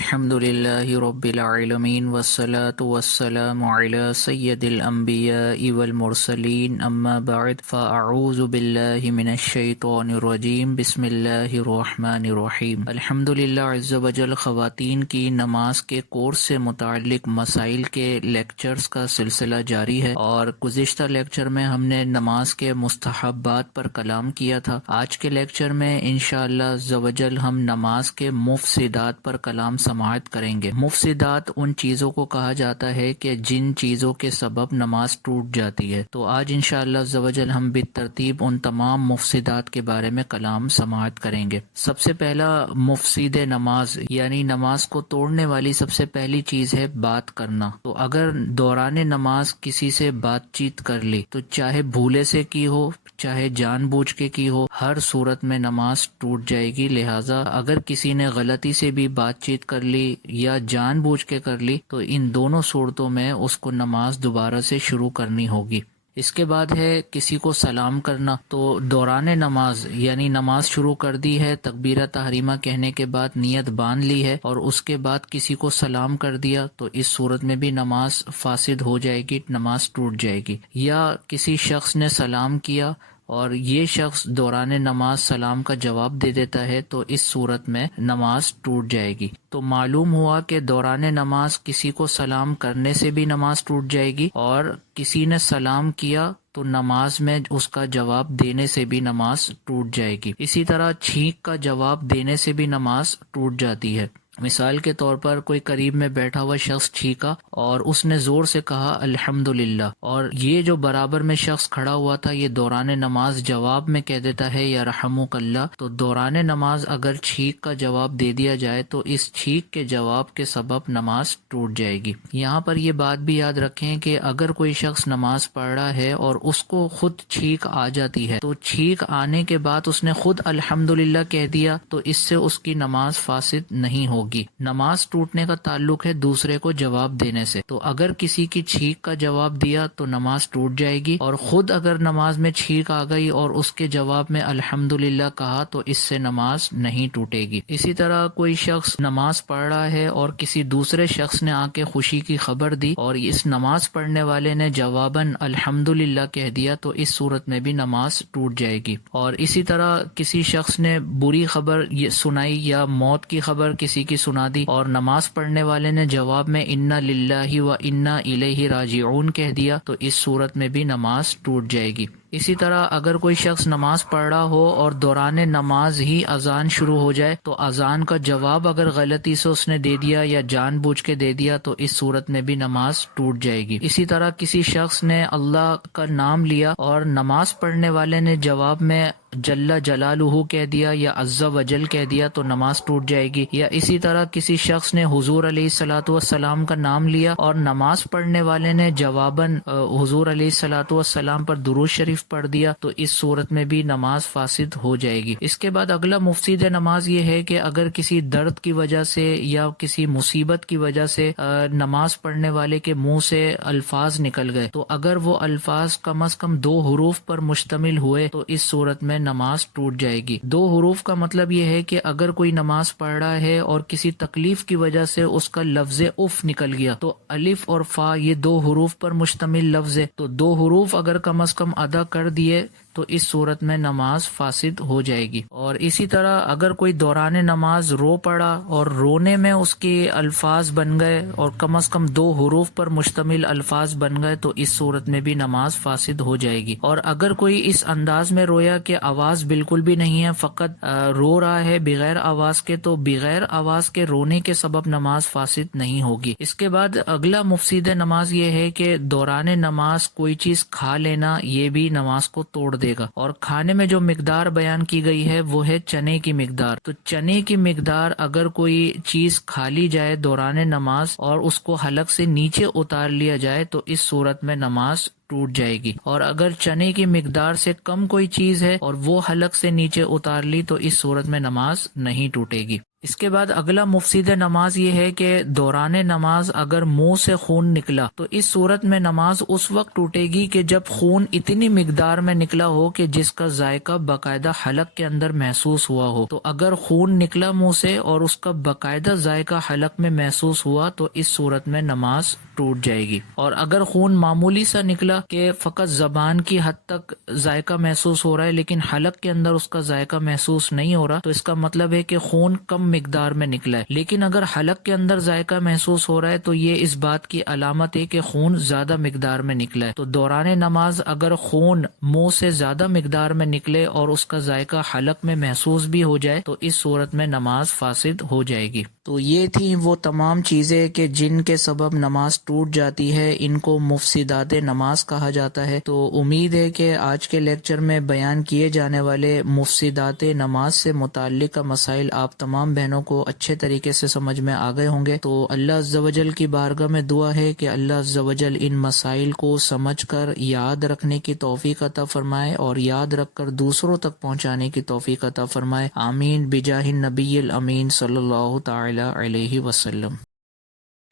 الحمد للہ رب العالمین والصلاة والسلام علی سید الانبیاء والمرسلین اما بعد فاعوذ باللہ من الشیطان الرجیم بسم اللہ الرحمن الرحیم۔ الحمد للہ عز وجل خواتین کی نماز کے کورس سے متعلق مسائل کے لیکچرز کا سلسلہ جاری ہے، اور گزشتہ لیکچر میں ہم نے نماز کے مستحبات پر کلام کیا تھا۔ آج کے لیکچر میں انشاءاللہ عز وجل ہم نماز کے مفسدات پر کلام سماعت کریں گے۔ مفسدات ان چیزوں کو کہا جاتا ہے کہ جن چیزوں کے سبب نماز ٹوٹ جاتی ہے۔ تو آج انشاءاللہ عز وجل ہم بالترتیب ان تمام مفسدات کے بارے میں کلام سماعت کریں گے۔ سب سے پہلا مفسد نماز یعنی نماز کو توڑنے والی سب سے پہلی چیز ہے بات کرنا۔ تو اگر دوران نماز کسی سے بات چیت کر لی تو چاہے بھولے سے کی ہو چاہے جان بوجھ کے کی ہو، ہر صورت میں نماز ٹوٹ جائے گی۔ لہٰذا اگر کسی نے غلطی سے بھی بات چیت کر لی یا جان بوجھ کے کر لی تو ان دونوں صورتوں میں اس کو نماز دوبارہ سے شروع کرنی ہوگی۔ اس کے بعد ہے کسی کو سلام کرنا۔ تو دوران نماز یعنی نماز شروع کر دی ہے، تکبیرہ تحریمہ کہنے کے بعد نیت باندھ لی ہے اور اس کے بعد کسی کو سلام کر دیا تو اس صورت میں بھی نماز فاسد ہو جائے گی، نماز ٹوٹ جائے گی۔ یا کسی شخص نے سلام کیا اور یہ شخص دوران نماز سلام کا جواب دے دیتا ہے تو اس صورت میں نماز ٹوٹ جائے گی۔ تو معلوم ہوا کہ دوران نماز کسی کو سلام کرنے سے بھی نماز ٹوٹ جائے گی، اور کسی نے سلام کیا تو نماز میں اس کا جواب دینے سے بھی نماز ٹوٹ جائے گی۔ اسی طرح چھینک کا جواب دینے سے بھی نماز ٹوٹ جاتی ہے۔ مثال کے طور پر کوئی قریب میں بیٹھا ہوا شخص چھینکا اور اس نے زور سے کہا الحمدللہ، اور یہ جو برابر میں شخص کھڑا ہوا تھا یہ دوران نماز جواب میں کہہ دیتا ہے یا رحمک اللہ، تو دوران نماز اگر چھینک کا جواب دے دیا جائے تو اس چھینک کے جواب کے سبب نماز ٹوٹ جائے گی۔ یہاں پر یہ بات بھی یاد رکھیں کہ اگر کوئی شخص نماز پڑھ رہا ہے اور اس کو خود چھینک آ جاتی ہے تو چھینک آنے کے بعد اس نے خود الحمدللہ کہہ دیا تو اس سے اس کی نماز فاسد نہیں ہوگی۔ نماز ٹوٹنے کا تعلق ہے دوسرے کو جواب دینے سے۔ تو اگر کسی کی چھینک کا جواب دیا تو نماز ٹوٹ جائے گی، اور خود اگر نماز میں چھینک آ گئی اور اس کے جواب میں الحمدللہ کہا تو اس سے نماز نہیں ٹوٹے گی۔ اسی طرح کوئی شخص نماز پڑھ رہا ہے اور کسی دوسرے شخص نے آ کے خوشی کی خبر دی اور اس نماز پڑھنے والے نے جواباً الحمدللہ کہہ دیا تو اس صورت میں بھی نماز ٹوٹ جائے گی۔ اور اسی طرح کسی شخص نے بری خبر سنائی یا موت کی خبر کسی کی سنا دی اور نماز پڑھنے والے نے جواب میں انا للہ و انا الیہ راجعون کہہ دیا تو اس صورت میں بھی نماز ٹوٹ جائے گی۔ اسی طرح اگر کوئی شخص نماز پڑھ رہا ہو اور دوران نماز ہی اذان شروع ہو جائے تو اذان کا جواب اگر غلطی سے اس نے دے دیا یا جان بوجھ کے دے دیا تو اس صورت میں بھی نماز ٹوٹ جائے گی۔ اسی طرح کسی شخص نے اللہ کا نام لیا اور نماز پڑھنے والے نے جواب میں جل جلالہ کہہ دیا یا عز وجل کہہ دیا تو نماز ٹوٹ جائے گی۔ یا اسی طرح کسی شخص نے حضور علیہ الصلوۃ والسلام کا نام لیا اور نماز پڑھنے والے نے جواباً حضور علیہ الصلوۃ والسلام پر درود شریف پڑھ دیا تو اس صورت میں بھی نماز فاسد ہو جائے گی۔ اس کے بعد اگلا مفسد نماز یہ ہے کہ اگر کسی درد کی وجہ سے یا کسی مصیبت کی وجہ سے نماز پڑھنے والے کے منہ سے الفاظ نکل گئے تو اگر وہ الفاظ کم از کم 2 حروف پر مشتمل ہوئے تو اس صورت میں نماز ٹوٹ جائے گی۔ 2 حروف کا مطلب یہ ہے کہ اگر کوئی نماز پڑھ رہا ہے اور کسی تکلیف کی وجہ سے اس کا لفظ اف نکل گیا تو الف اور فا یہ 2 حروف پر مشتمل لفظ ہے، تو 2 حروف اگر کم از کم ادا کر دیے تو اس صورت میں نماز فاسد ہو جائے گی۔ اور اسی طرح اگر کوئی دوران نماز رو پڑا اور رونے میں اس کے الفاظ بن گئے اور کم از کم 2 حروف پر مشتمل الفاظ بن گئے تو اس صورت میں بھی نماز فاسد ہو جائے گی۔ اور اگر کوئی اس انداز میں رویا کہ آواز بالکل بھی نہیں ہے، فقط رو رہا ہے بغیر آواز کے، تو بغیر آواز کے رونے کے سبب نماز فاسد نہیں ہوگی۔ اس کے بعد اگلا مفسد نماز یہ ہے کہ دوران نماز کوئی چیز کھا لینا یہ بھی نماز کو توڑ دے گا، اور کھانے میں جو مقدار بیان کی گئی ہے وہ ہے چنے کی مقدار۔ تو چنے کی مقدار اگر کوئی چیز کھا لی جائے دوران نماز اور اس کو حلق سے نیچے اتار لیا جائے تو اس صورت میں نماز ٹوٹ جائے گی۔ اور اگر چنے کی مقدار سے کم کوئی چیز ہے اور وہ حلق سے نیچے اتار لی تو اس صورت میں نماز نہیں ٹوٹے گی۔ اس کے بعد اگلا مفسد نماز یہ ہے کہ دوران نماز اگر منہ سے خون نکلا تو اس صورت میں نماز اس وقت ٹوٹے گی کہ جب خون اتنی مقدار میں نکلا ہو کہ جس کا ذائقہ باقاعدہ حلق کے اندر محسوس ہوا ہو۔ تو اگر خون نکلا منہ سے اور اس کا باقاعدہ ذائقہ حلق میں محسوس ہوا تو اس صورت میں نماز ٹوٹ جائے گی۔ اور اگر خون معمولی سا نکلا کہ فقط زبان کی حد تک ذائقہ محسوس ہو رہا ہے لیکن حلق کے اندر اس کا ذائقہ محسوس نہیں ہو رہا تو اس کا مطلب ہے کہ خون کم مقدار میں نکلا ہے۔ لیکن اگر حلق کے اندر ذائقہ محسوس ہو رہا ہے تو یہ اس بات کی علامت ہے کہ خون زیادہ مقدار میں نکلا ہے۔ تو دوران نماز اگر خون منہ سے زیادہ مقدار میں نکلے اور اس کا ذائقہ حلق میں محسوس بھی ہو جائے تو اس صورت میں نماز فاسد ہو جائے گی۔ تو یہ تھیں وہ تمام چیزیں کہ جن کے سبب نماز ٹوٹ جاتی ہے، ان کو مفسدات نماز کہا جاتا ہے۔ تو امید ہے کہ آج کے لیکچر میں بیان کیے جانے والے مفسدات نماز سے متعلق مسائل آپ تمام بہنوں کو اچھے طریقے سے سمجھ میں آ گئے ہوں گے۔ تو اللہ عز و جل کی بارگاہ میں دعا ہے کہ اللہ عز و جل ان مسائل کو سمجھ کر یاد رکھنے کی توفیق عطا فرمائے اور یاد رکھ کر دوسروں تک پہنچانے کی توفیق عطا فرمائے۔ آمین بجاہ النبی الامین صلی اللہ تعالی علیہ وسلم۔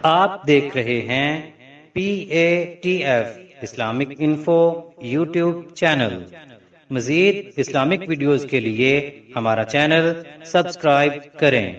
آپ دیکھ رہے ہیں PATF Islamic info YouTube channel. مزید اسلامک ویڈیوز کے لیے ہمارا چینل سبسکرائب کریں۔